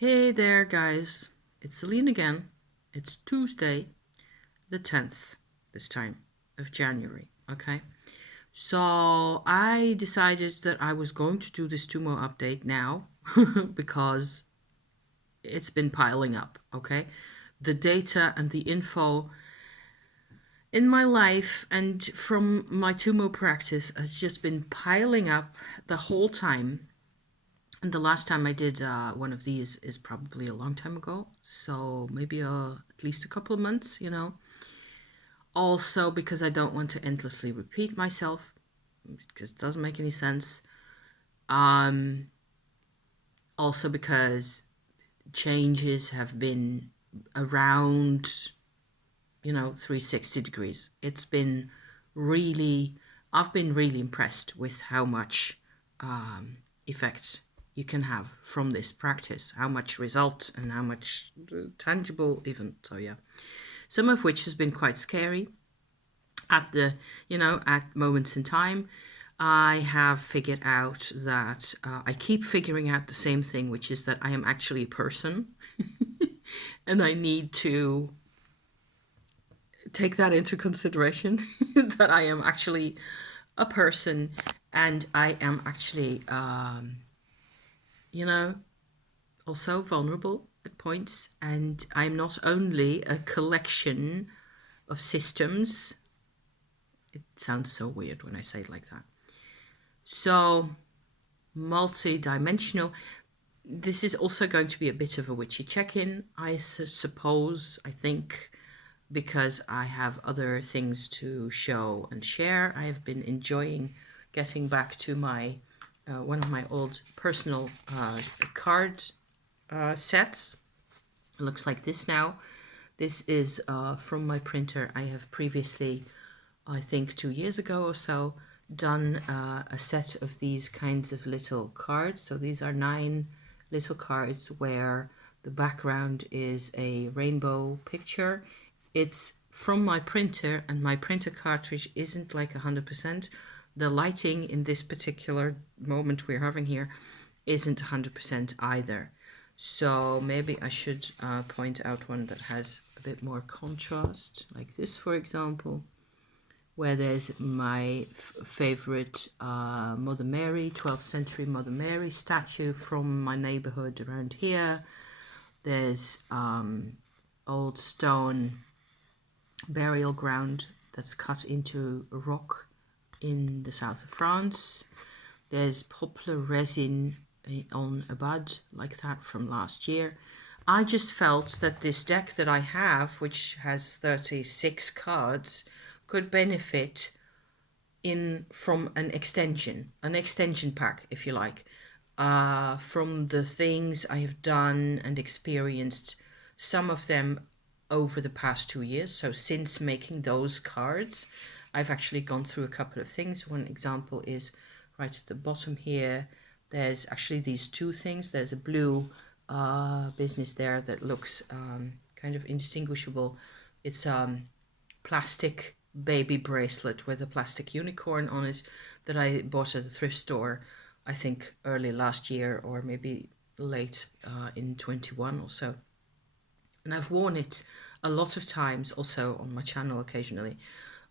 Hey there, guys. It's Celine again. It's Tuesday, the 10th, this time of January. Okay. So I decided that I was going to do this Tummo update now because it's been piling up. Okay. The data and the info in my life and from my Tummo practice has just been piling up the whole time. And the last time I did one of these is probably a long time ago. So maybe at least a couple of months, Also because I don't want to endlessly repeat myself, because it doesn't make any sense. Also because changes have been around, 360 degrees. I've been really impressed with how much effects you can have from this practice, how much result and how much tangible even. So yeah, some of which has been quite scary at moments in time. I have figured out that I keep figuring out the same thing, which is that I am actually a person and I need to take that into consideration that I am actually a person and I am actually, also vulnerable at points. And I'm not only a collection of systems. It sounds so weird when I say it like that. So, multi-dimensional. This is also going to be a bit of a witchy check-in, I suppose, I think, because I have other things to show and share. I have been enjoying getting back to my one of my old personal card sets. It looks like this now. This is from my printer. I have previously, I think 2 years ago or so, done a set of these kinds of little cards. So these are 9 little cards where the background is a rainbow picture. It's from my printer and my printer cartridge isn't like 100%. The lighting in this particular moment we're having here isn't 100% either. So maybe I should point out one that has a bit more contrast, like this, for example, where there's my favorite Mother Mary, 12th century Mother Mary statue from my neighborhood around here. There's old stone burial ground that's cut into a rock in the south of France. There's poplar resin on a bud like that from last year. I just felt that this deck that I have, which has 36 cards, could benefit from an extension pack, if you like, from the things I have done and experienced, some of them over the past 2 years. So since making those cards, I've actually gone through a couple of things. One example is right at the bottom here. There's actually these 2 things. There's a blue business there that looks kind of indistinguishable. It's plastic baby bracelet with a plastic unicorn on it that I bought at a thrift store, I think early last year or maybe late in 21 or so. And I've worn it a lot of times also on my channel occasionally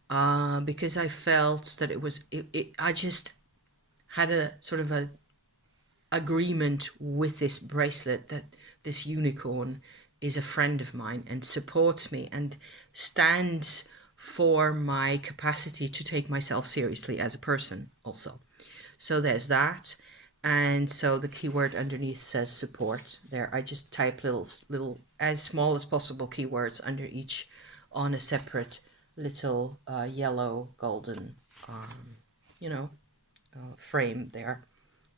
because I felt that I just had a sort of a agreement with this bracelet that this unicorn is a friend of mine and supports me and stands for my capacity to take myself seriously as a person also. So there's that. And so the keyword underneath says support there. I just type little as small as possible keywords under each on a separate little yellow golden frame there.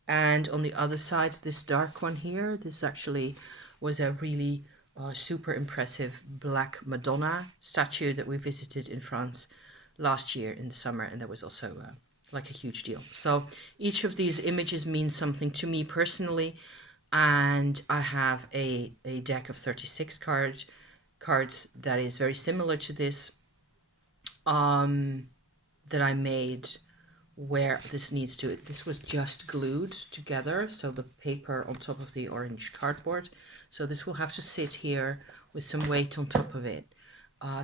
And on the other side, this dark one here, this actually was a really super impressive Black Madonna statue that we visited in France last year in the summer. And that was also like a huge deal. So each of these images means something to me personally. And I have a deck of 36 cards that is very similar to this that I made where this needs to, this was just glued together, so the paper on top of the orange cardboard. So this will have to sit here with some weight on top of it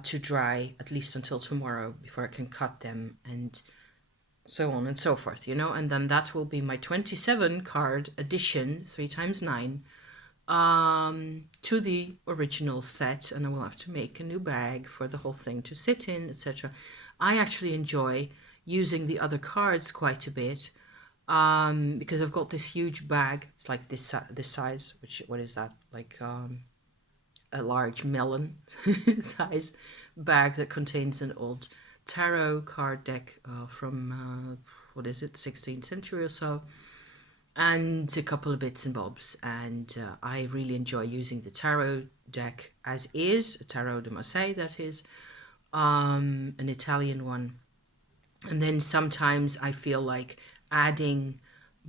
to dry at least until tomorrow before I can cut them and so on and so forth, you know. And then that will be my 27 card addition, 3 times 9, to the original set, and I will have to make a new bag for the whole thing to sit in, etc. I actually enjoy using the other cards quite a bit because I've got this huge bag. It's like this size, which, what is that, like a large melon size bag that contains an old tarot card deck from what is it, 16th century or so, and a couple of bits and bobs. And I really enjoy using the tarot deck as is, a tarot de Marseille, that is, an Italian one. And then sometimes I feel like adding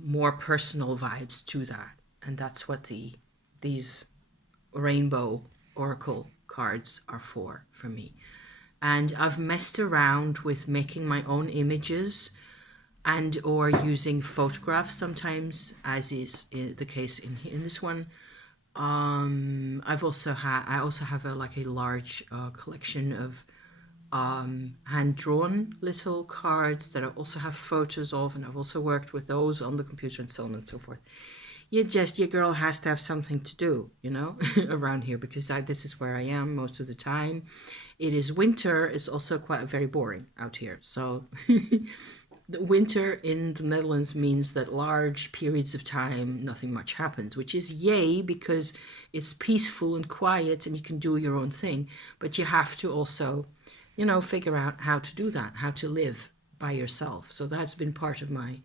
more personal vibes to that, and that's what these rainbow oracle cards are for me. And I've messed around with making my own images and or using photographs sometimes, as is the case in this one. I also have a large collection of hand-drawn little cards that I also have photos of, and I've also worked with those on the computer and so on and so forth. Your girl has to have something to do, you know, around here, because this is where I am most of the time. It is winter. It's also very boring out here. So the winter in the Netherlands means that large periods of time, nothing much happens, which is yay, because it's peaceful and quiet and you can do your own thing. But you have to also, you know, figure out how to do that, how to live by yourself. So that's been part of my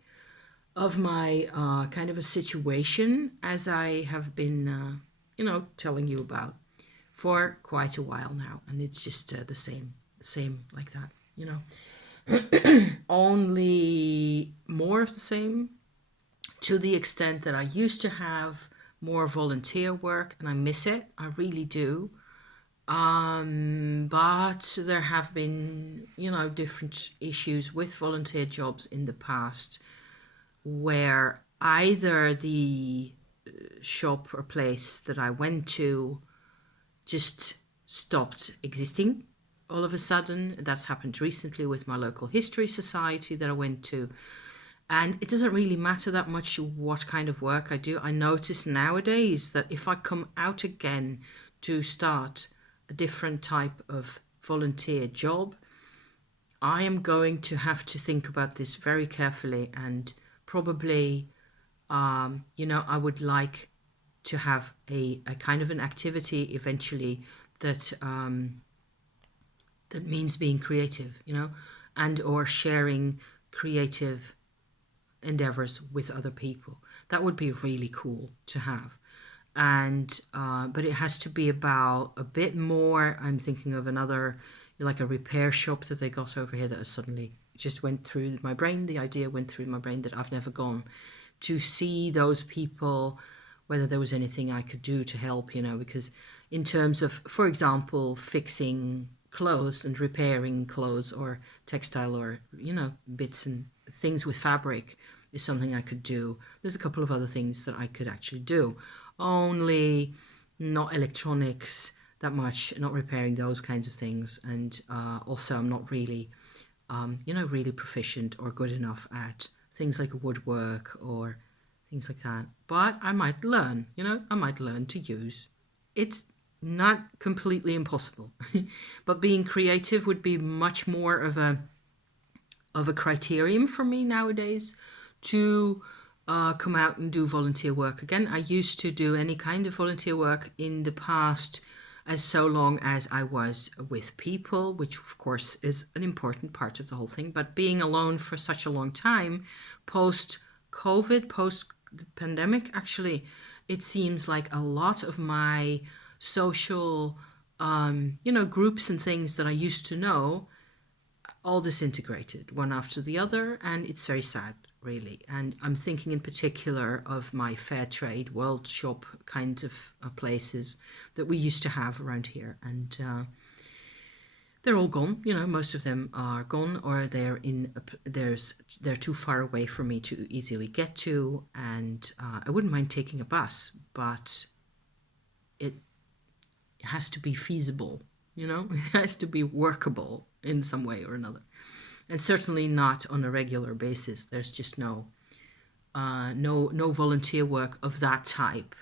kind of a situation, as I have been, you know, telling you about for quite a while now. And it's just the same like that, you know. Only more of the same, to the extent that I used to have more volunteer work, and I miss it. I really do. But there have been, you know, different issues with volunteer jobs in the past, where either the shop or place that I went to just stopped existing all of a sudden. That's happened recently with my local history society that I went to. And it doesn't really matter that much what kind of work I do. I notice nowadays that if I come out again to start a different type of volunteer job, I am going to have to think about this very carefully, and probably, you know, I would like to have a kind of an activity eventually that that means being creative, you know, and or sharing creative endeavors with other people. That would be really cool to have. And but it has to be about a bit more. I'm thinking of another, like a repair shop that they got over here that suddenly just went through my brain. The idea went through my brain that I've never gone to see those people, whether there was anything I could do to help, you know, because in terms of, for example, fixing clothes and repairing clothes or textile or, you know, bits and things with fabric is something I could do. There's a couple of other things that I could actually do, only not electronics that much, not repairing those kinds of things. And also I'm not really, you know, really proficient or good enough at things like woodwork or things like that. But I might learn, you know, I might learn to use. It's not completely impossible, but being creative would be much more of a criterion for me nowadays to come out and do volunteer work again. I used to do any kind of volunteer work in the past, as so long as I was with people, which of course is an important part of the whole thing. But being alone for such a long time, post-COVID, post-pandemic, actually, it seems like a lot of my social, you know, groups and things that I used to know all disintegrated one after the other, and it's very sad, really. And I'm thinking in particular of my fair trade world shop kind of places that we used to have around here, and they're all gone. You know, most of them are gone, or they're too far away for me to easily get to, and I wouldn't mind taking a bus, but it has to be feasible. You know, it has to be workable in some way or another, and certainly not on a regular basis. There's just no volunteer work of that type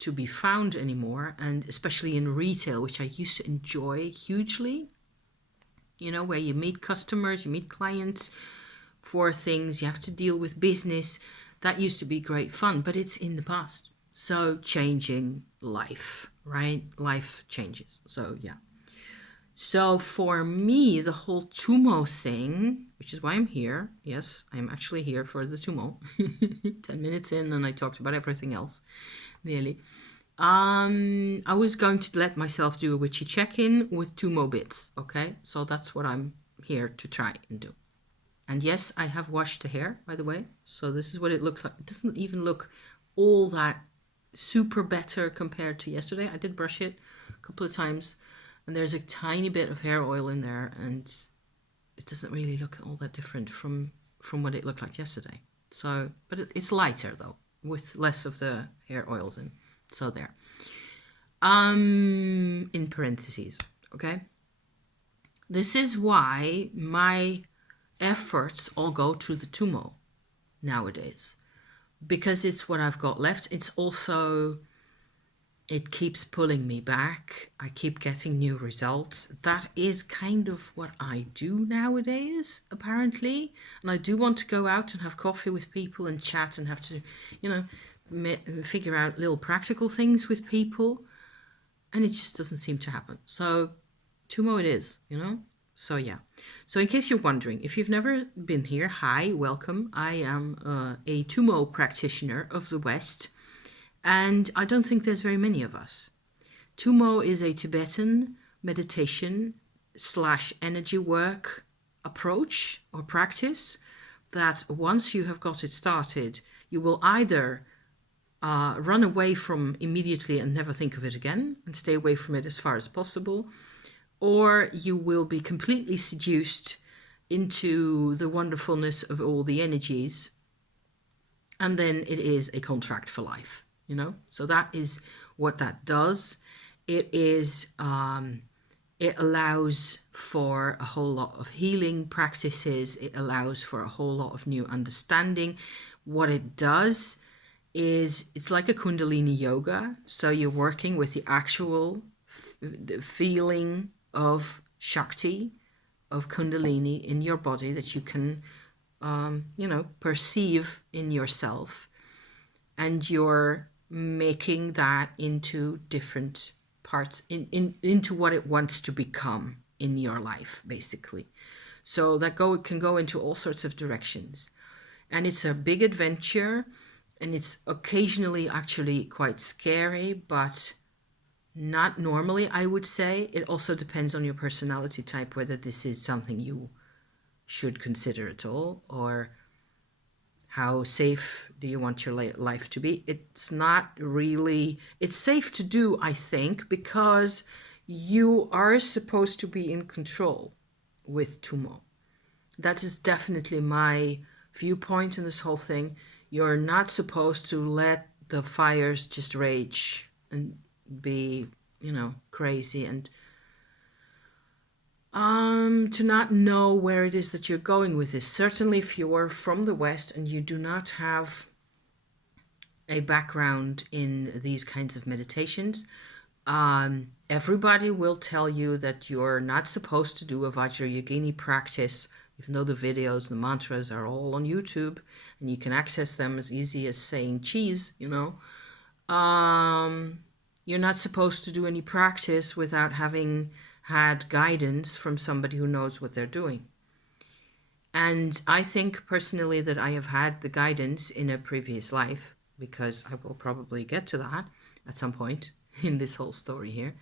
to be found anymore, and especially in retail, which I used to enjoy hugely. You know, where you meet customers, you meet clients for things, you have to deal with business. That used to be great fun, but it's in the past. So changing life, right? Life changes. So yeah. So for me, the whole Tummo thing, which is why I'm here. Yes, I'm actually here for the Tummo. 10 minutes in and I talked about everything else, nearly. I was going to let myself do a witchy check-in with 2 more bits, okay? So that's what I'm here to try and do. And yes, I have washed the hair, by the way. So this is what it looks like. It doesn't even look all that super better compared to yesterday. I did brush it a couple of times, and there's a tiny bit of hair oil in there, and it doesn't really look all that different from what it looked like yesterday. So, but it's lighter though, with less of the hair oils in. So there. In parentheses, okay? This is why my efforts all go to the Tummo nowadays. Because it's what I've got left. It's also, it keeps pulling me back. I keep getting new results. That is kind of what I do nowadays, apparently. And I do want to go out and have coffee with people and chat and have to, you know, figure out little practical things with people, and it just doesn't seem to happen. So Tummo it is, you know. So yeah. So in case you're wondering, if you've never been here, hi, welcome. I am a Tummo practitioner of the West, and I don't think there's very many of us. Tummo is a Tibetan meditation / energy work approach or practice that once you have got it started, you will either run away from immediately and never think of it again and stay away from it as far as possible, or you will be completely seduced into the wonderfulness of all the energies, and then it is a contract for life, you know. So that is what that does. It is it allows for a whole lot of healing practices. It allows for a whole lot of new understanding. What it does is it's like a Kundalini yoga. So you're working with the actual the feeling of Shakti, of Kundalini in your body that you can, you know, perceive in yourself. And you're making that into different parts, into what it wants to become in your life, basically. So that can go into all sorts of directions. And it's a big adventure. And it's occasionally actually quite scary, but not normally, I would say. It also depends on your personality type, whether this is something you should consider at all, or how safe do you want your life to be. It's not really, it's safe to do, I think, because you are supposed to be in control with Tummo. That is definitely my viewpoint in this whole thing. You're not supposed to let the fires just rage and be, you know, crazy, and to not know where it is that you're going with this. Certainly if you're from the West and you do not have a background in these kinds of meditations, everybody will tell you that you're not supposed to do a Vajrayogini practice, even though the videos, the mantras are all on YouTube and you can access them as easy as saying cheese, you know. You're not supposed to do any practice without having had guidance from somebody who knows what they're doing. And I think personally that I have had the guidance in a previous life, because I will probably get to that at some point in this whole story here.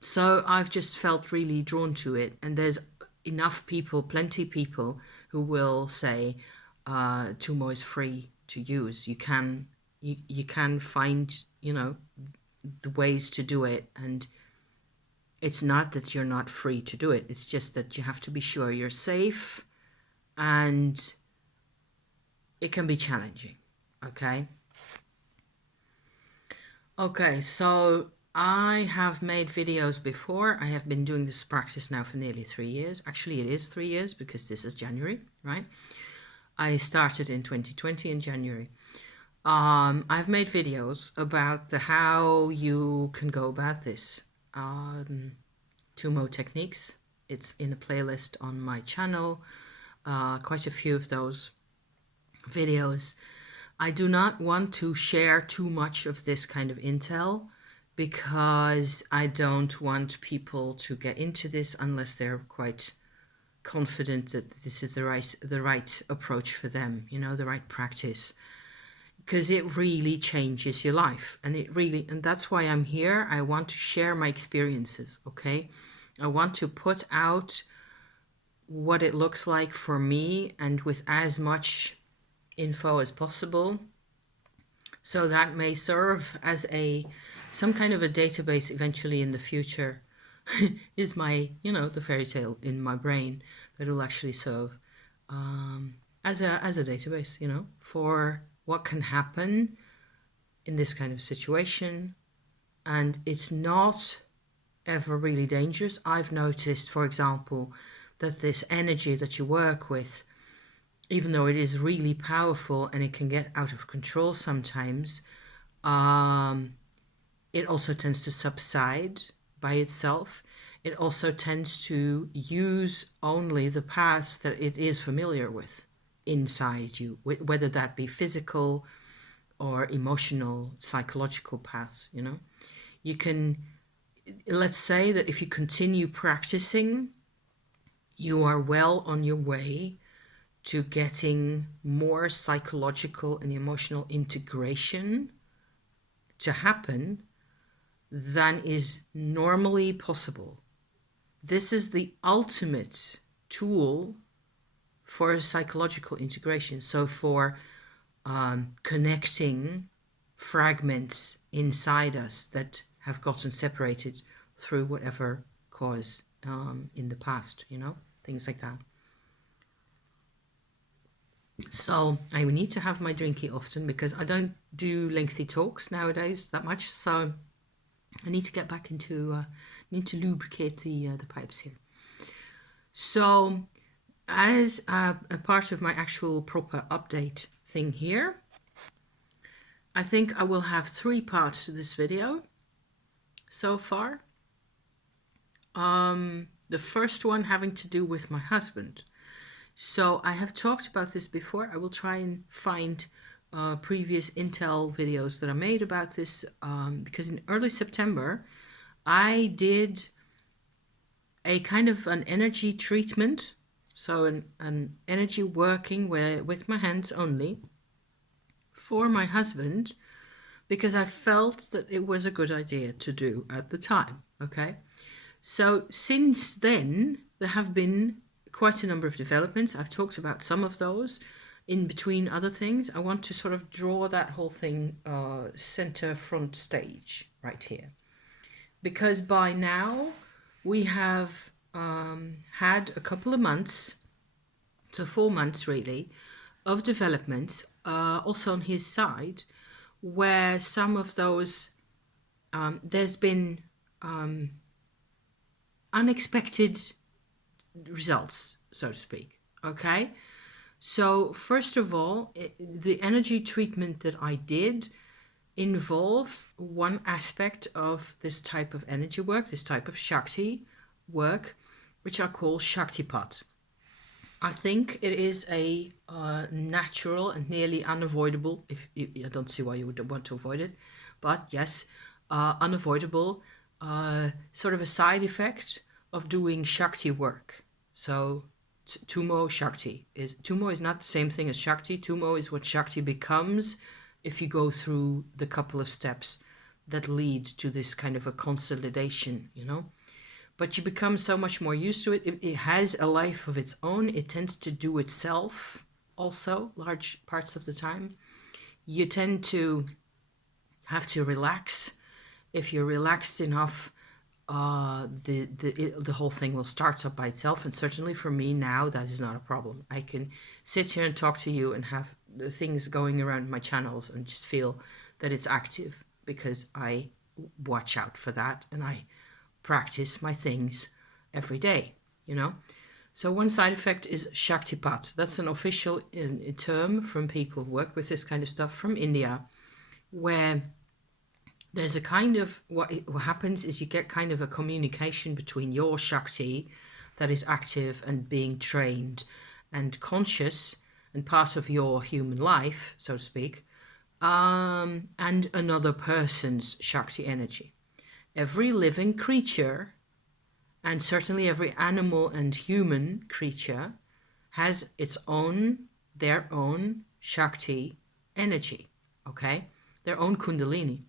So I've just felt really drawn to it, and there's enough people, plenty people, who will say Tummo is free to use. You can find, you know, the ways to do it, and It's not that you're not free to do it. It's just that you have to be sure you're safe, and it can be challenging. Okay. Okay, so I have made videos before. I have been doing this practice now for nearly 3 years. Actually, it is 3 years because this is January, right? I started in 2020 in January. I've made videos about how you can go about this. Tummo techniques. It's in a playlist on my channel. Quite a few of those videos. I do not want to share too much of this kind of intel because I don't want people to get into this unless they're quite confident that this is the right approach for them, the right practice, because it really changes your life, and that's why I'm here. I want to share my experiences, okay? I want to put out what it looks like for me, and with as much info as possible, so that may serve as some kind of a database eventually in the future. Is my the fairy tale in my brain that will actually serve as a database, for what can happen in this kind of situation. And it's not ever really dangerous. I've noticed, for example, that this energy that you work with, even though it is really powerful and it can get out of control sometimes, it also tends to subside by itself. It also tends to use only the paths that it is familiar with inside you, whether that be physical or emotional, psychological paths. You can, let's say that if you continue practicing, you are well on your way to getting more psychological and emotional integration to happen than is normally possible. This is the ultimate tool for psychological integration. So for connecting fragments inside us that have gotten separated through whatever cause in the past, things like that. So I need to have my drinky often because I don't do lengthy talks nowadays that much. So I need to get back into, need to lubricate the pipes here. So as a part of my actual proper update thing here, I think I will have 3 parts to this video so far. The first one having to do with my husband. So I have talked about this before. I will try and find previous Intel videos that I made about this, because in early September I did a kind of an energy treatment, so an energy working with my hands only for my husband, because I felt that it was a good idea to do at the time. Okay, so since then there have been quite a number of developments. I've talked about some of those. In between other things, I want to sort of draw that whole thing center front stage right here, because by now we have had a couple of months, so 4 months really, of developments also on his side, where some of those there's been unexpected results, so to speak. Okay, so first of all, the energy treatment that I did involves one aspect of this type of energy work, this type of Shakti work, which I call Shaktipat. I think it is a natural and nearly unavoidable, I don't see why you would want to avoid it, but yes, unavoidable sort of a side effect of doing Shakti work. So Tummo is not the same thing as Shakti. Tummo is what Shakti becomes if you go through the couple of steps that lead to this kind of a consolidation, But you become so much more used to it. It has a life of its own. It tends to do itself also large parts of the time. You tend to have to relax. If you're relaxed enough, the whole thing will start up by itself. And certainly for me now, that is not a problem. I can sit here and talk to you and have the things going around my channels and just feel that it's active because I watch out for that and I practice my things every day, you know. So one side effect is Shaktipat. That's an official term from people who work with this kind of stuff from India, where there's a kind of, what happens is you get kind of a communication between your Shakti that is active and being trained and conscious and part of your human life, so to speak, and another person's Shakti energy. Every living creature, and certainly every animal and human creature, has their own Shakti energy, okay? Their own Kundalini.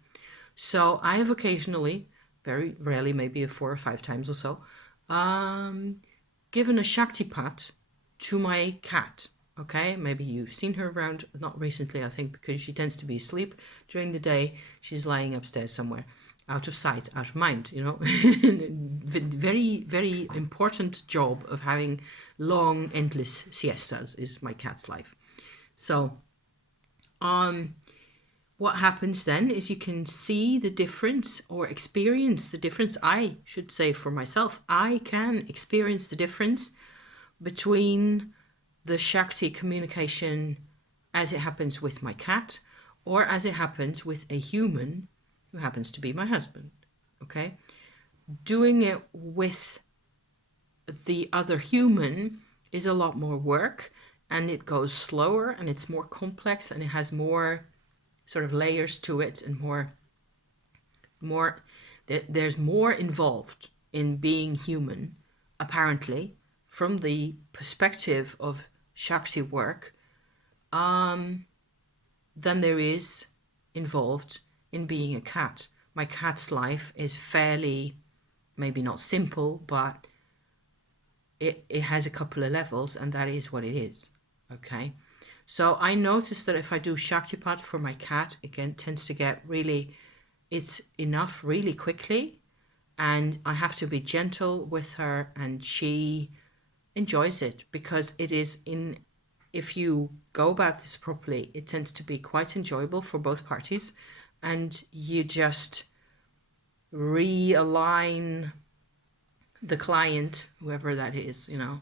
So I have occasionally, very rarely, maybe 4 or 5 times or so, given a Shaktipat to my cat. Okay, maybe you've seen her around, not recently, I think, because she tends to be asleep during the day. She's lying upstairs somewhere, out of sight, out of mind, you know. Very, very important job of having long, endless siestas is my cat's life. So, what happens then is you can see the difference or experience the difference. I should say for myself, I can experience the difference between the Shakti communication as it happens with my cat or as it happens with a human who happens to be my husband. Okay? Doing it with the other human is a lot more work and it goes slower and it's more complex and it has more sort of layers to it and there's more involved in being human, apparently, from the perspective of Shakti work, than there is involved in being a cat. My cat's life is fairly, maybe not simple, but it has a couple of levels and that is what it is, okay? So I noticed that if I do Shaktipat for my cat, again, tends to get really, it's enough really quickly. And I have to be gentle with her and she enjoys it because it is if you go about this properly, it tends to be quite enjoyable for both parties. And you just realign the client, whoever that is, you know,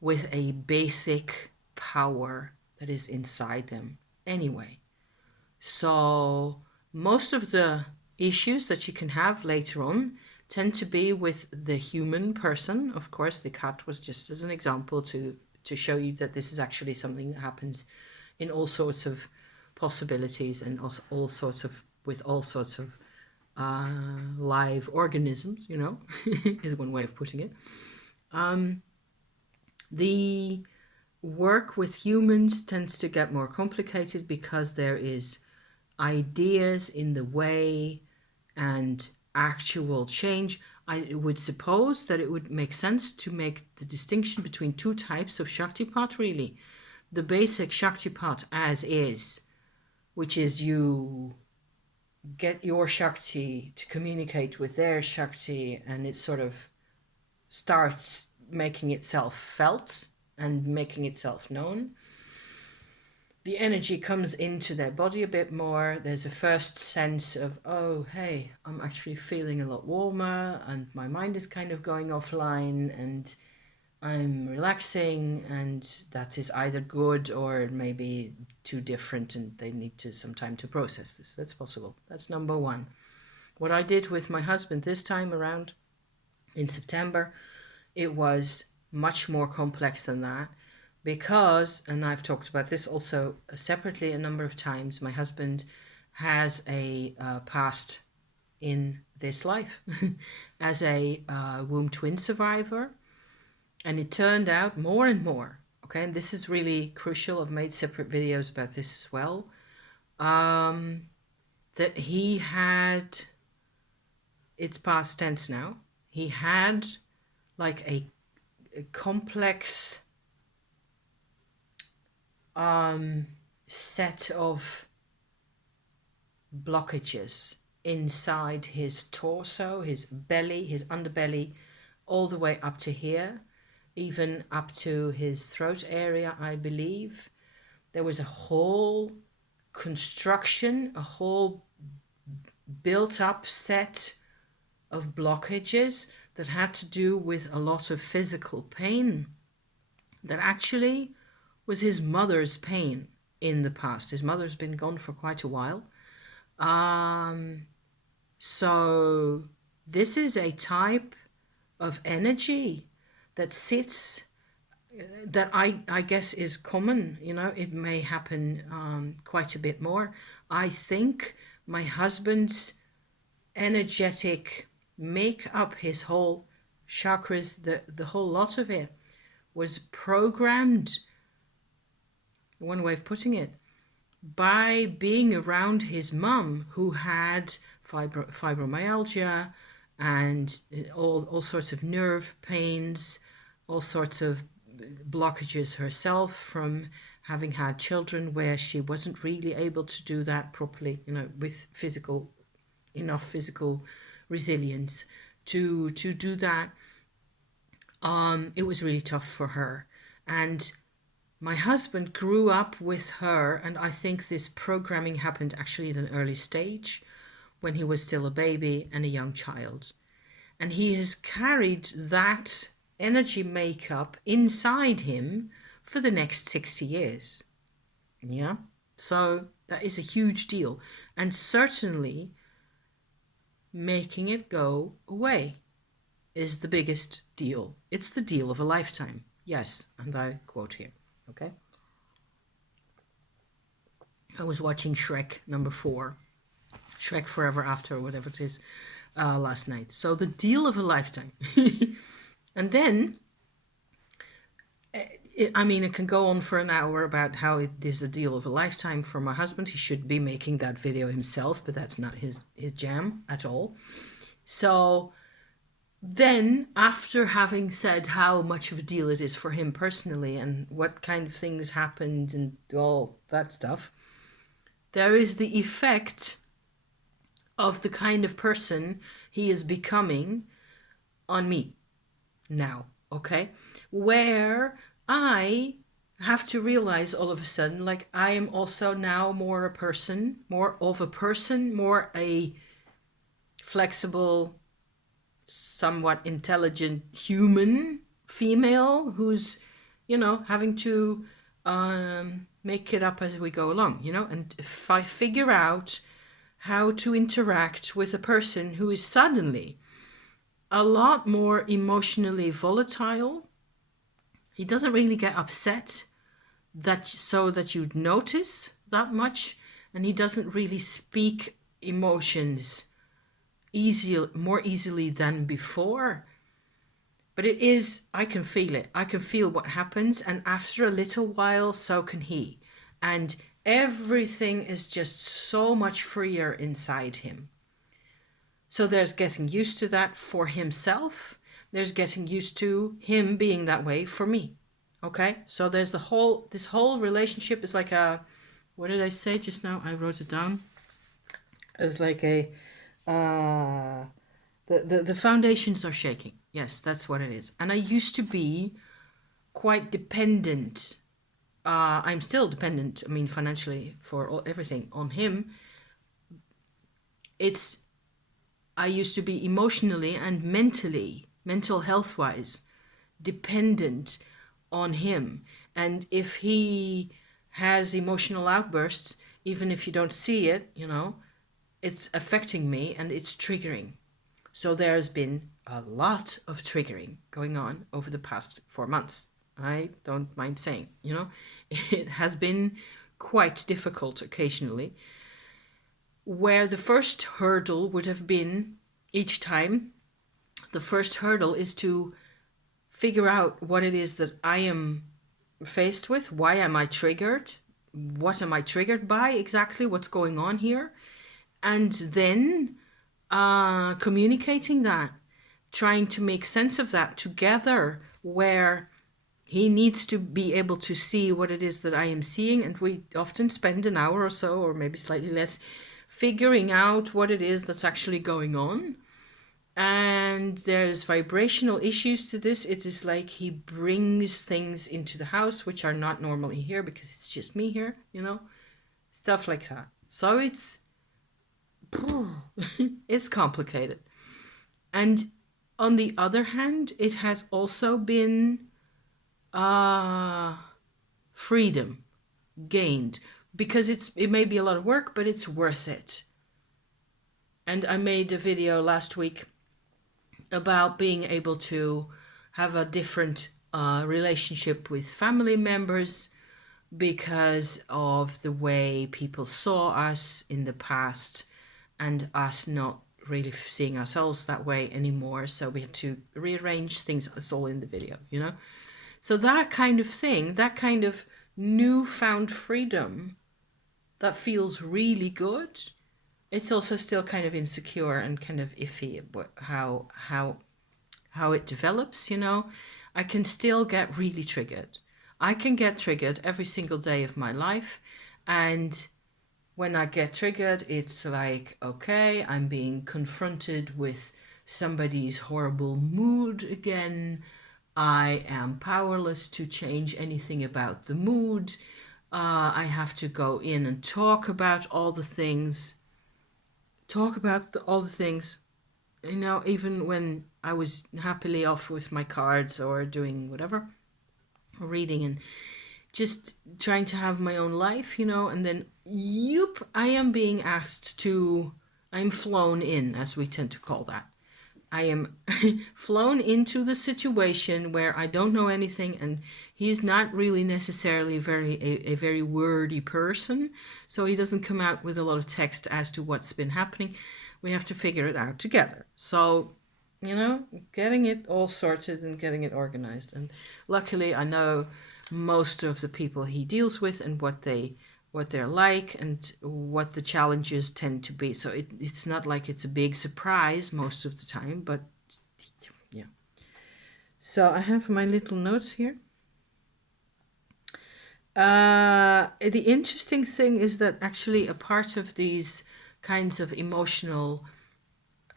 with a basic power that is inside them anyway. So most of the issues that you can have later on tend to be with the human person. Of course, the cat was just as an example to show you that this is actually something that happens in all sorts of possibilities and all sorts of live organisms, you know, is one way of putting it. The work with humans tends to get more complicated because there is ideas in the way and actual change. I would suppose that it would make sense to make the distinction between 2 types of Shaktipat, really. The basic Shaktipat as is, which is you get your Shakti to communicate with their Shakti and it sort of starts making itself felt and making itself known. The energy comes into their body a bit more. There's a first sense of, oh, hey, I'm actually feeling a lot warmer and my mind is kind of going offline and I'm relaxing, and that is either good or maybe too different and they need some time to process this. That's possible. That's number 1. What I did with my husband this time around in September, it was much more complex than that because, and I've talked about this also separately a number of times, my husband has a past in this life as a womb twin survivor. And it turned out more and more, okay, and this is really crucial, I've made separate videos about this as well, that he had, it's past tense now, he had like a complex set of blockages inside his torso, his belly, his underbelly, all the way up to here, even up to his throat area, I believe. There was a whole construction, a whole built up set of blockages that had to do with a lot of physical pain that actually was his mother's pain in the past. His mother's been gone for quite a while. So this is a type of energy that sits, that I guess is common. You know, it may happen quite a bit more. I think my husband's energetic makeup, his whole chakras, the whole lot of it was programmed, one way of putting it, by being around his mum, who had fibromyalgia and all sorts of nerve pains, all sorts of blockages herself from having had children where she wasn't really able to do that properly, you know, with enough physical resilience to do that. It was really tough for her. And my husband grew up with her, and I think this programming happened actually at an early stage when he was still a baby and a young child. And he has carried that energy makeup inside him for the next 60 years. Yeah? So that is a huge deal. And certainly making it go away is the biggest deal. It's the deal of a lifetime. Yes, and I quote here. Okay. I was watching Shrek #4, Shrek Forever After, or whatever it is, last night. So the deal of a lifetime. And then, it can go on for an hour about how it is a deal of a lifetime for my husband. He should be making that video himself, but that's not his jam at all. So then, after having said how much of a deal it is for him personally and what kind of things happened and all that stuff, there is the effect of the kind of person he is becoming on me now, okay? Where I have to realize all of a sudden, like, I am also now more a flexible, somewhat intelligent human female who's, having to make it up as we go along, and if I figure out how to interact with a person who is suddenly a lot more emotionally volatile, he doesn't really get upset so that you'd notice that much, and he doesn't really speak emotions more easily than before. But it is, I can feel it. I can feel what happens, and after a little while, so can he. And everything is just so much freer inside him. So there's getting used to that for himself. There's getting used to him being that way for me. Okay? So there's this whole relationship is like what did I say just now? I wrote it down. It's like the foundations are shaking. Yes, that's what it is. And I used to be quite dependent. I'm still dependent, financially for everything on him. I used to be emotionally and mental health-wise, dependent on him. And if he has emotional outbursts, even if you don't see it, it's affecting me and it's triggering. So there's been a lot of triggering going on over the past 4 months. I don't mind saying, it has been quite difficult occasionally, where the first hurdle would have been each time, the first hurdle is to figure out what it is that I am faced with. Why am I triggered? What am I triggered by exactly? What's going on here? And then communicating that, trying to make sense of that together, where he needs to be able to see what it is that I am seeing. And we often spend an hour or so, or maybe slightly less, figuring out what it is that's actually going on. And there's vibrational issues to this. It is like he brings things into the house which are not normally here because it's just me here, you know, stuff like that. So it's it's complicated. And on the other hand, it has also been freedom gained, because it may be a lot of work, but it's worth it. And I made a video last week about being able to have a different relationship with family members because of the way people saw us in the past and us not really seeing ourselves that way anymore. So we had to rearrange things. It's all in the video, you know? So that kind of thing, that kind of newfound freedom that feels really good, it's also still kind of insecure and kind of iffy how it develops, you know. I can still get really triggered. I can get triggered every single day of my life, and when I get triggered, it's like, okay, I'm being confronted with somebody's horrible mood again. I am powerless to change anything about the mood. I have to go in and talk about all the things. All the things. You know, even when I was happily off with my cards or doing whatever, or reading and just trying to have my own life, you know, and then, I am being asked to, I'm flown in, as we tend to call that. I am flown into the situation where I don't know anything, and he's not really necessarily a very wordy person, so he doesn't come out with a lot of text as to what's been happening. We have to figure it out together. So, you know, getting it all sorted and getting it organized. And luckily, I know most of the people he deals with and what they're like and what the challenges tend to be. So it's not like it's a big surprise most of the time, but yeah. So I have my little notes here. The interesting thing is that actually a part of these kinds of emotional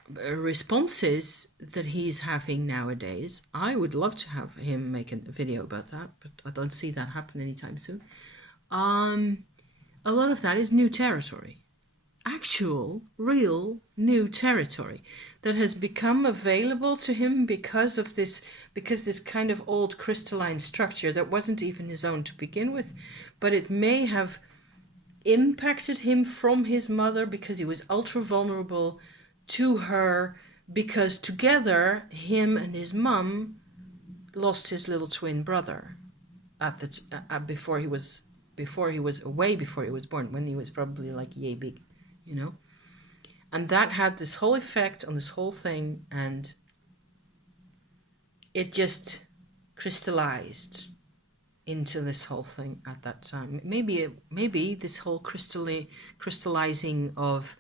responses that he's having nowadays, I would love to have him make a video about that, but I don't see that happen anytime soon. A lot of that is new territory, actual, real new territory that has become available to him because this kind of old crystalline structure that wasn't even his own to begin with, but it may have impacted him from his mother because he was ultra vulnerable to her, because together him and his mum lost his little twin brother at the before he was born, when he was probably like yay big, you know. And that had this whole effect on this whole thing, and it just crystallized into this whole thing at that time. Maybe this whole crystallizing of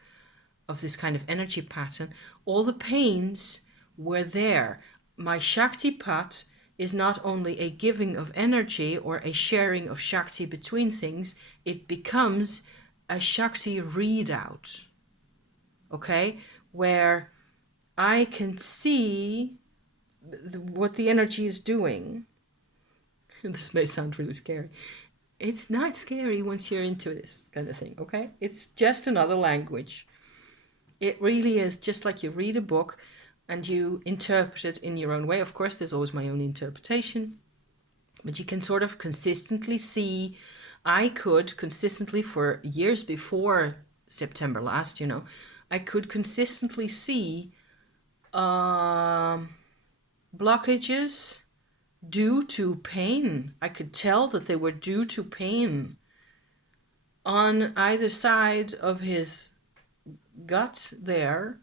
this kind of energy pattern, all the pains were there. My Shaktipat is not only a giving of energy or a sharing of Shakti between things, it becomes a Shakti readout, okay? Where I can see what the energy is doing. This may sound really scary. It's not scary once you're into this kind of thing, okay? It's just another language. It really is just like you read a book and you interpret it in your own way. Of course, there's always my own interpretation, but you can sort of consistently see. I could consistently, for years before September last, you know, I could consistently see blockages due to pain. I could tell that they were due to pain on either side of his gut there,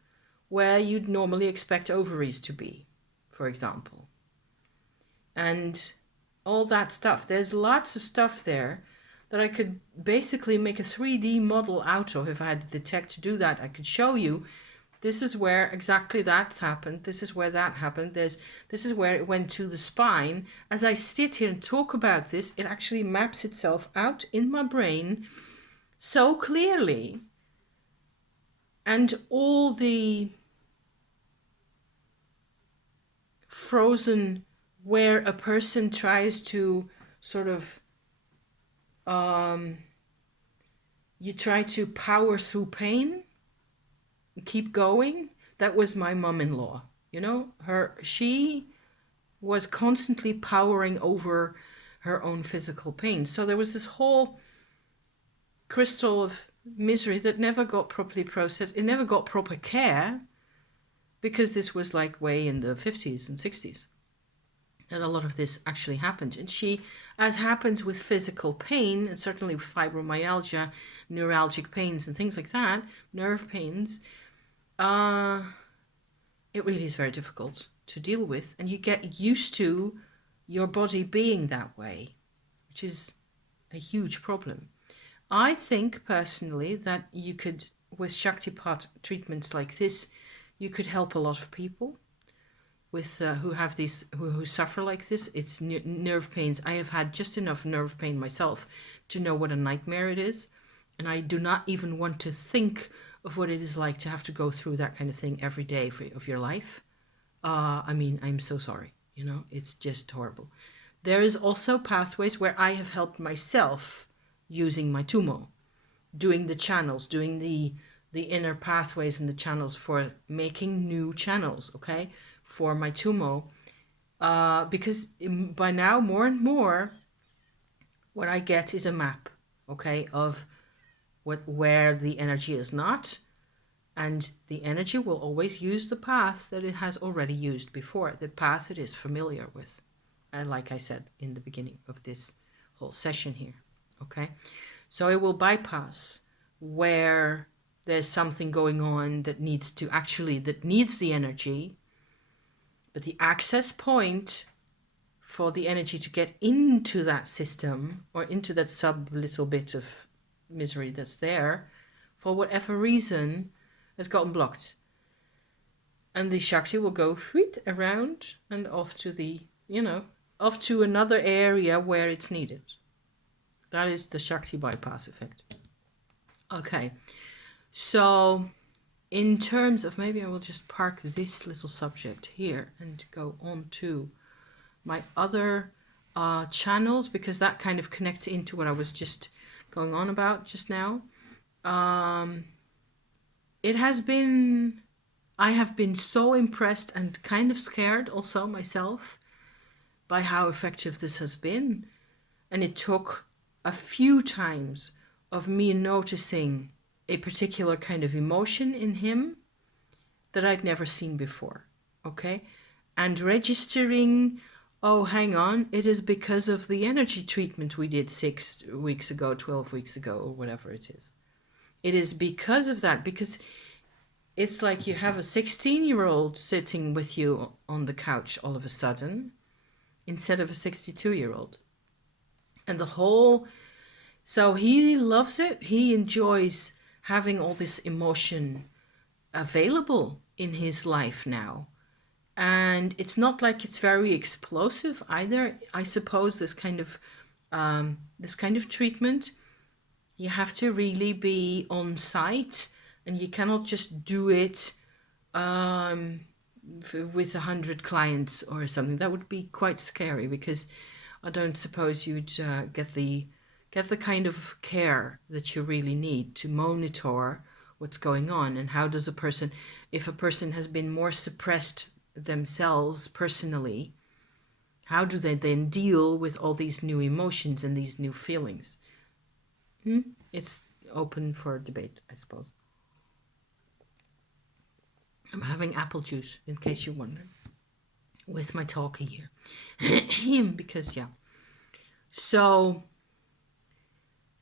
where you'd normally expect ovaries to be, for example. And all that stuff. There's lots of stuff there that I could basically make a 3D model out of. If I had the tech to do that, I could show you, this is where exactly that's happened. This is where that happened. This is where it went to the spine. As I sit here and talk about this, it actually maps itself out in my brain so clearly And all the frozen where a person tries to sort of you try to power through pain, keep going. That was my mom-in-law. You know, she was constantly powering over her own physical pain. So there was this whole crystal of misery that never got properly processed. It never got proper care, because this was like way in the 50s and 60s that a lot of this actually happened. And she, as happens with physical pain, and certainly with fibromyalgia, neuralgic pains and things like that, nerve pains, it really is very difficult to deal with. And you get used to your body being that way, which is a huge problem. I think personally that you could, with Shaktipat treatments like this, you could help a lot of people with who have these who suffer like this. It's nerve pains. I have had just enough nerve pain myself to know what a nightmare it is, and I do not even want to think of what it is like to have to go through that kind of thing every day of your life. I mean, I'm so sorry. You know, it's just horrible. There is also pathways where I have helped myself using my Tummo, doing the channels, doing the inner pathways and the channels for making new channels, okay, for my Tummo. Because by now, more and more, what I get is a map, okay, of where the energy is not, and the energy will always use the path that it has already used before, the path it is familiar with. And like I said in the beginning of this whole session here, okay? So it will bypass where there's something going on that needs the energy, but the access point for the energy to get into that system or into that little bit of misery that's there, for whatever reason, has gotten blocked. And the Shakti will go around and off to another area where it's needed. That is the Shakti bypass effect. Okay, so in terms of, maybe I will just park this little subject here and go on to my other channels, because that kind of connects into what I was just going on about just now. I have been so impressed and kind of scared also myself by how effective this has been. And it took a few times of me noticing a particular kind of emotion in him that I'd never seen before, okay? And registering, oh, hang on, it is because of the energy treatment we did 6 weeks ago, 12 weeks ago, or whatever it is. It is because of that, because it's like you have a 16-year-old sitting with you on the couch all of a sudden, instead of a 62-year-old. And so he loves it. He enjoys having all this emotion available in his life now. And it's not like it's very explosive either. I suppose this kind of treatment, you have to really be on site, and you cannot just do it with 100 clients or something. That would be quite scary, because I don't suppose you'd get the kind of care that you really need to monitor what's going on. And how does if a person has been more suppressed themselves personally, how do they then deal with all these new emotions and these new feelings? It's open for debate, I suppose. I'm having apple juice, in case you're wondering, with my talkie here. Because, yeah. So,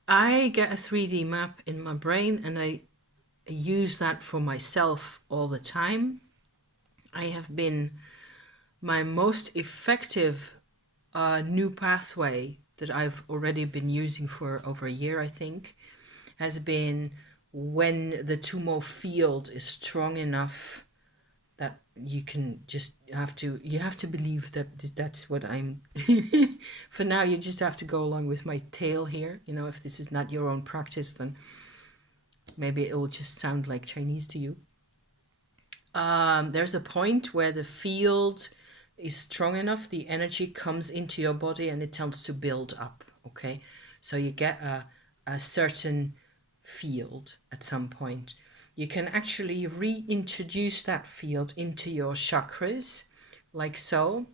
I get a 3D map in my brain, and I use that for myself all the time. I have been my most effective new pathway that I've already been using for over a year, I think, has been when the Tummo field is strong enough that you have to believe that that's what I'm for now. You just have to go along with my tale here. If this is not your own practice, then maybe it will just sound like Chinese to you. There's a point where the field is strong enough, the energy comes into your body and it tends to build up, okay? So you get a certain field at some point. You can actually reintroduce that field into your chakras, like so.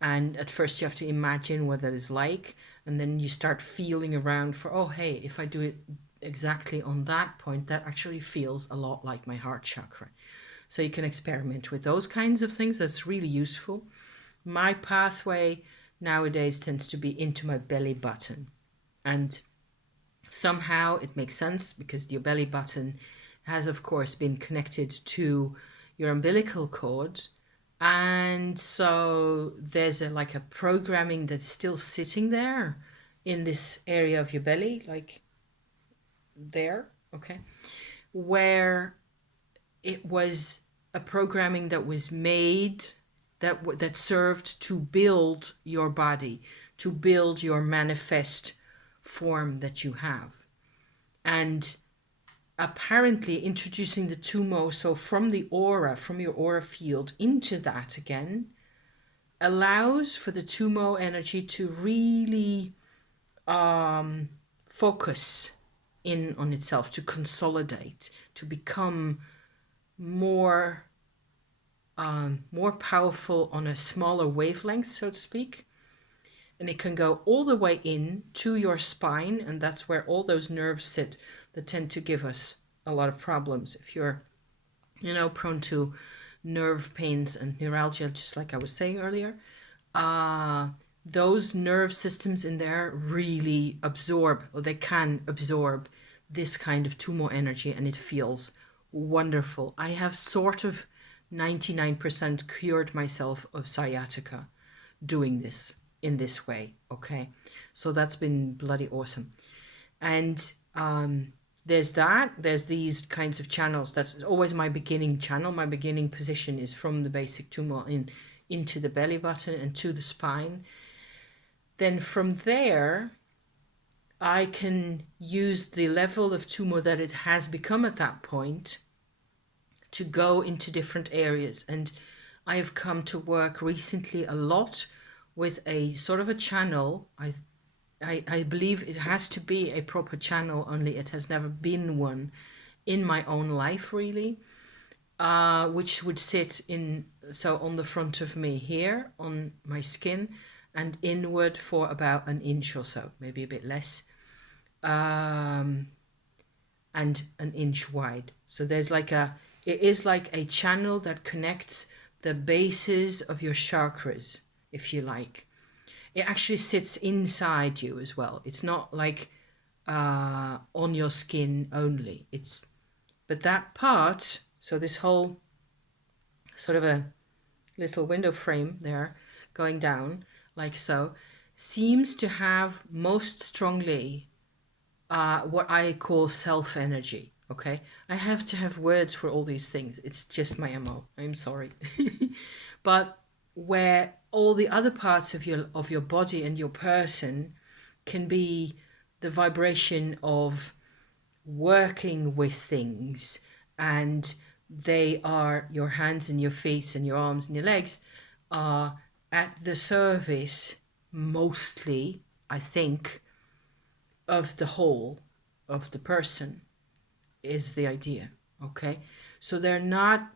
And at first you have to imagine what that is like, and then you start feeling around for, oh, hey, if I do it exactly on that point, that actually feels a lot like my heart chakra. So you can experiment with those kinds of things. That's really useful. My pathway nowadays tends to be into my belly button. And somehow it makes sense because your belly button has, of course, been connected to your umbilical cord. And so there's like a programming that's still sitting there in this area of your belly, like there, okay, where it was a programming that was made that served to build your body, to build your manifest form that you have. And apparently introducing the Tummo, so from the aura, from your aura field into that again, allows for the Tummo energy to really focus in on itself, to consolidate, to become more more powerful on a smaller wavelength, so to speak. And it can go all the way in to your spine, and that's where all those nerves sit that tend to give us a lot of problems. If you're, prone to nerve pains and neuralgia, just like I was saying earlier, those nerve systems in there really absorb, or they can absorb this kind of Tummo energy, and it feels wonderful. I have sort of 99% cured myself of sciatica doing this in this way, okay? So that's been bloody awesome. And there's these kinds of channels. That's always my beginning channel. My beginning position is from the basic Tummo into the belly button and to the spine. Then from there, I can use the level of Tummo that it has become at that point to go into different areas. And I have come to work recently a lot with a sort of a channel. I believe it has to be a proper channel, only it has never been one in my own life, really, which would sit on the front of me here on my skin and inward for about an inch or so, maybe a bit less, and an inch wide. So it is like a channel that connects the bases of your chakras, if you like. It actually sits inside you as well. It's not like on your skin only. But that part, so this whole sort of a little window frame there going down like so, seems to have most strongly what I call self energy. Okay, I have to have words for all these things. It's just my MO. I'm sorry. But where all the other parts of your body and your person can be the vibration of working with things, and they are your hands and your feet and your arms and your legs are at the service mostly, I think, of the whole of the person is the idea. Okay, so they're not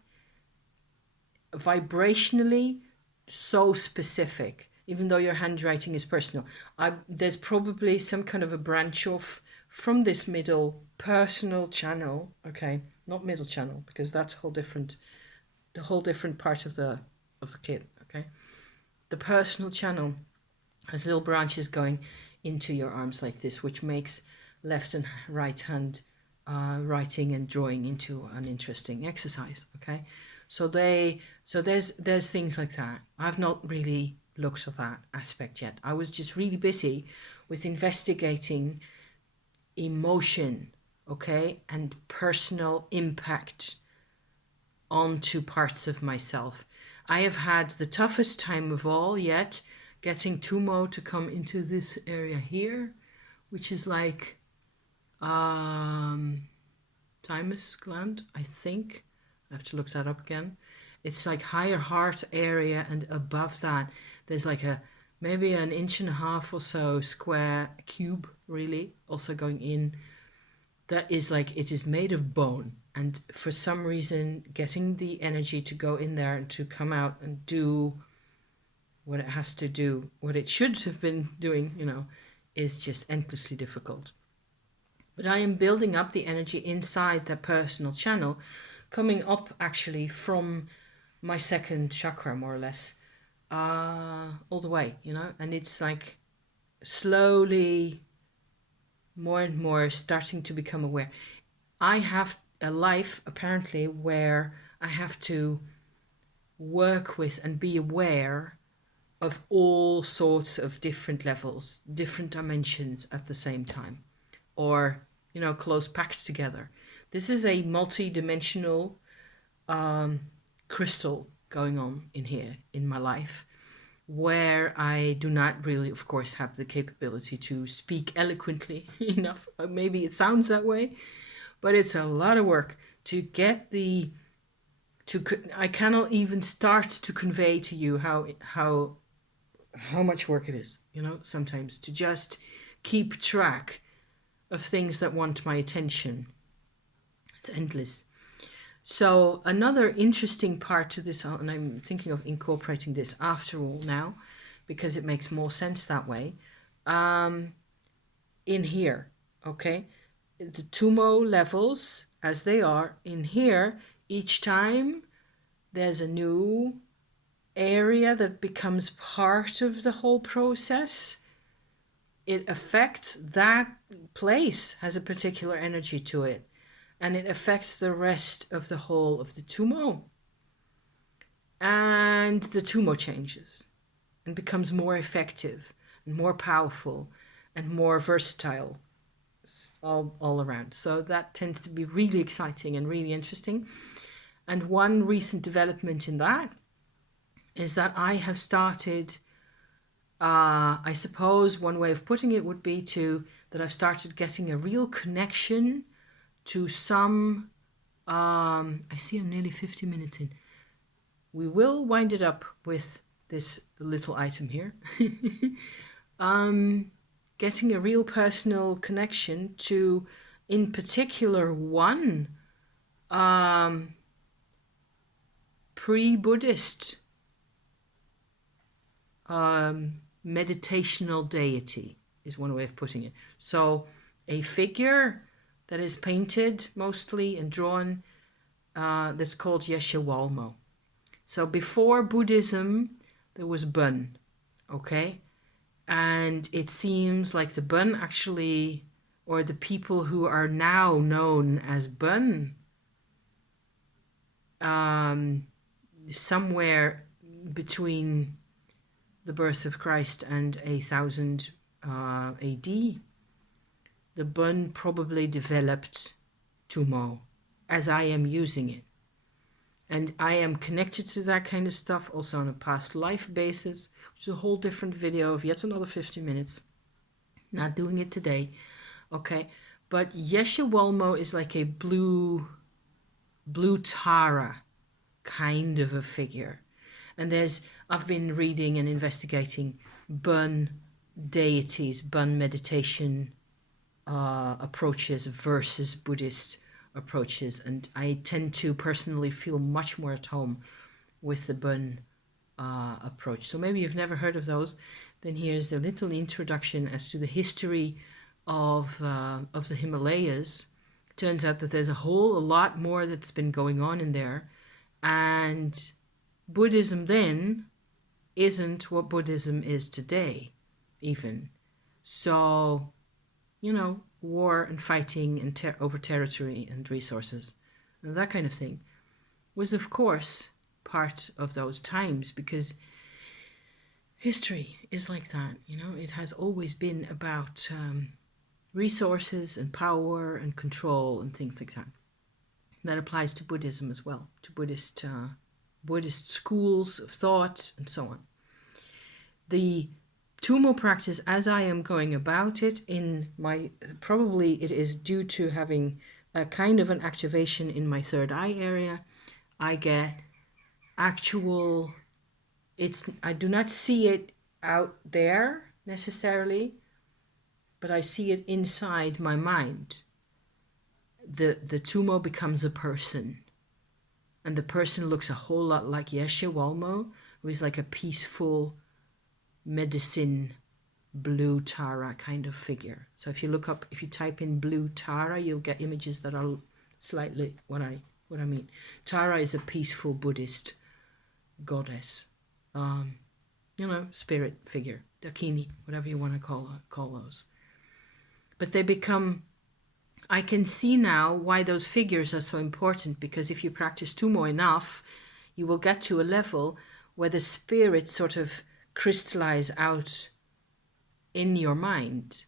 vibrationally so specific, even though your handwriting is personal. There's probably some kind of a branch off from this middle personal channel. Okay, not middle channel, because that's the whole different part of the kit. Okay, the personal channel has little branches going into your arms like this, which makes left and right hand writing and drawing into an interesting exercise. Okay, so there's things like that. I've not really looked at that aspect yet. I was just really busy with investigating emotion, okay, and personal impact onto parts of myself. I have had the toughest time of all yet getting Tummo to come into this area here, which is like thymus gland, I think. I have to look that up again. It's like higher heart area, and above that there's like a maybe an inch and a half or so square cube, really, also going in. That is like, it is made of bone, and for some reason getting the energy to go in there and to come out and do what it has to do, what it should have been doing, is just endlessly difficult. But I am building up the energy inside that personal channel, coming up actually from my second chakra, more or less, all the way, and it's like slowly, more and more starting to become aware. I have a life apparently where I have to work with and be aware of all sorts of different levels, different dimensions at the same time, or close packed together. This is a multi-dimensional crystal going on in here in my life, where I do not really, of course, have the capability to speak eloquently enough. Maybe it sounds that way, but it's a lot of work to get I cannot even start to convey to you how much work it is, sometimes to just keep track of things that want my attention. It's endless. So another interesting part to this, and I'm thinking of incorporating this after all now, because it makes more sense that way, in here, okay? The Tummo levels, as they are in here, each time there's a new area that becomes part of the whole process. It affects that place, has a particular energy to it, and it affects the rest of the whole of the Tummo. And the Tummo changes and becomes more effective and more powerful and more versatile all around. So that tends to be really exciting and really interesting. And one recent development in that is that I have started, I suppose one way of putting it would be that I've started getting a real connection to some, I see I'm nearly 50 minutes in. We will wind it up with this little item here. Getting a real personal connection to, in particular, one pre-Buddhist meditational deity is one way of putting it. So a figure that is painted mostly and drawn, that's called Yeshawalmo. So before Buddhism, there was Bun, okay? And it seems like the Bun actually, or the people who are now known as Bun, somewhere between the birth of Christ and 1000 AD, the Bun probably developed Tummo as I am using it. And I am connected to that kind of stuff also on a past life basis, which is a whole different video of yet another 50 minutes. Not doing it today, okay? But Yeshawalmo is like a blue Tara kind of a figure. And I've been reading and investigating Bun deities, Bun meditation approaches versus Buddhist approaches, and I tend to personally feel much more at home with the Bun approach. So maybe you've never heard of those. Then here's a little introduction as to the history of the Himalayas. Turns out that there's a lot more that's been going on in there, and Buddhism then isn't what Buddhism is today, even. So, war and fighting and over territory and resources and that kind of thing was, of course, part of those times, because history is like that. It has always been about resources and power and control and things like that. That applies to Buddhism as well, to Buddhist schools of thought and so on. The Tummo practice, as I am going about it, probably it is due to having a kind of an activation in my third eye area. I get actual, I do not see it out there necessarily, but I see it inside my mind. The Tummo becomes a person, and the person looks a whole lot like Yeshua, who is like a peaceful medicine blue Tara kind of figure. So if you type in blue Tara, you'll get images that are slightly what I mean. Tara is a peaceful Buddhist goddess, spirit figure, Dakini, whatever you want to call those. But they become, I can see now why those figures are so important, because if you practice Tummo enough, you will get to a level where the spirits sort of crystallize out in your mind.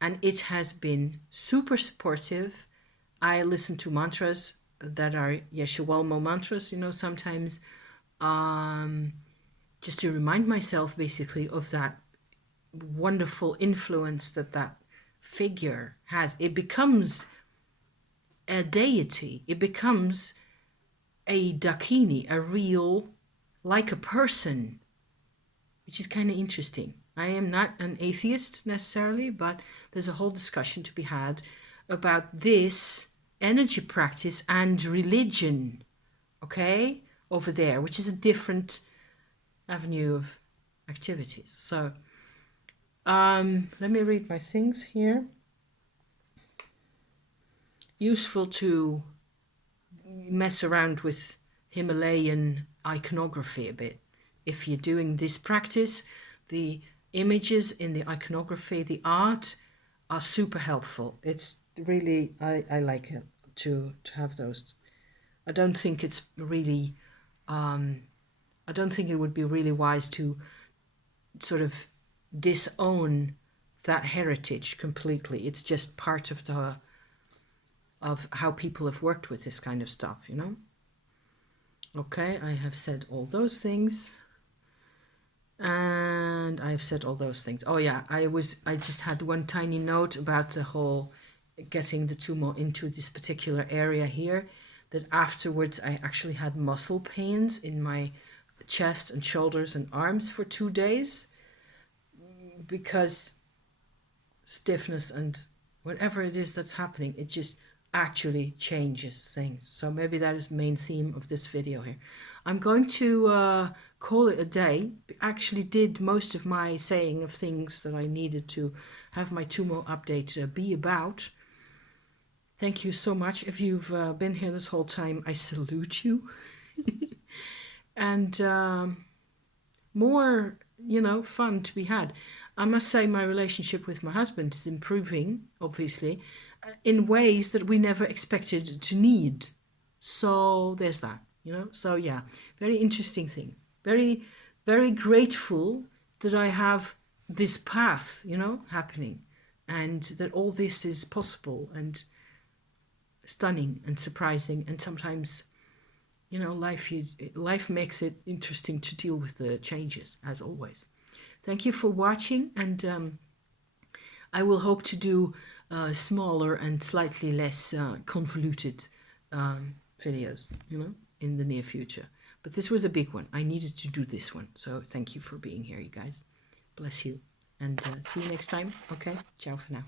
And it has been super supportive. I listen to mantras that are Yeshua mantras, sometimes, just to remind myself basically of that wonderful influence that figure has. It becomes a deity. It becomes a Dakini, a real, like a person, which is kind of interesting. I am not an atheist necessarily, but there's a whole discussion to be had about this energy practice and religion, okay, over there, which is a different avenue of activities. So let me read my things here. Useful to mess around with Himalayan iconography a bit. If you're doing this practice, the images in the iconography, the art, are super helpful. It's really, I like it to have those. I don't think it's really, I don't think it would be really wise to sort of disown that heritage completely. It's just part of of how people have worked with this kind of stuff, Okay, I have said all those things. And I've said all those things. Oh yeah, I just had one tiny note about the whole getting the Tummo into this particular area here, that afterwards I actually had muscle pains in my chest and shoulders and arms for 2 days, because stiffness and whatever it is that's happening, it just actually changes things. So maybe that is the main theme of this video here. I'm going to call it a day. Actually did most of my saying of things that I needed to have my Tummo update be about. Thank you so much. If you've been here this whole time, I salute you. And more, fun to be had. I must say my relationship with my husband is improving, obviously, in ways that we never expected to need. So there's that, So yeah, very interesting thing. Very, very grateful that I have this path, happening, and that all this is possible and stunning and surprising. And sometimes, life makes it interesting to deal with the changes, as always. Thank you for watching, and I will hope to do smaller and slightly less convoluted videos, in the near future. But this was a big one. I needed to do this one. So thank you for being here, you guys. Bless you. And see you next time. Okay, ciao for now.